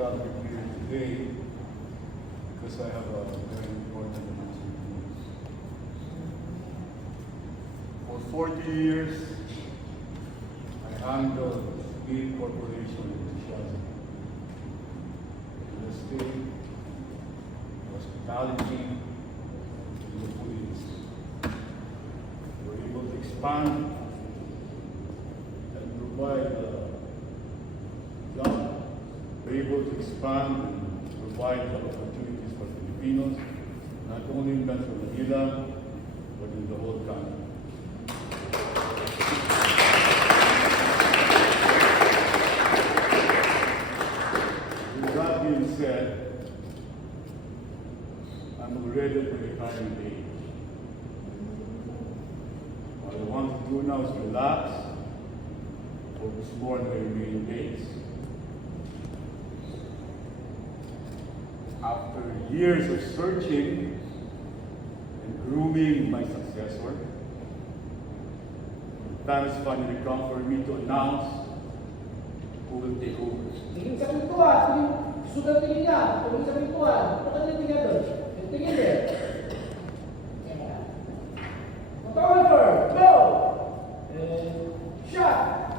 gathered here today because I have a very important announcement. For 40 years, I handled big corporation in Siargao. Real estate, hospitality, and the food industry. We were able to expand and provide jobs. We were able to expand and provide job opportunities for Filipinos, not only in Metro Manila, but in the whole country. With that being said, I'm ready for retirement age. What I want to do now is relax, focus more on my remaining days. After years of searching and grooming my successor, the time has finally come for me to announce who will take over. Tingin sa pintuan, sugat tingin niya, tingin sa pintuan, bakit niya tingin doon? Tingin din. Photographer, go! And shot!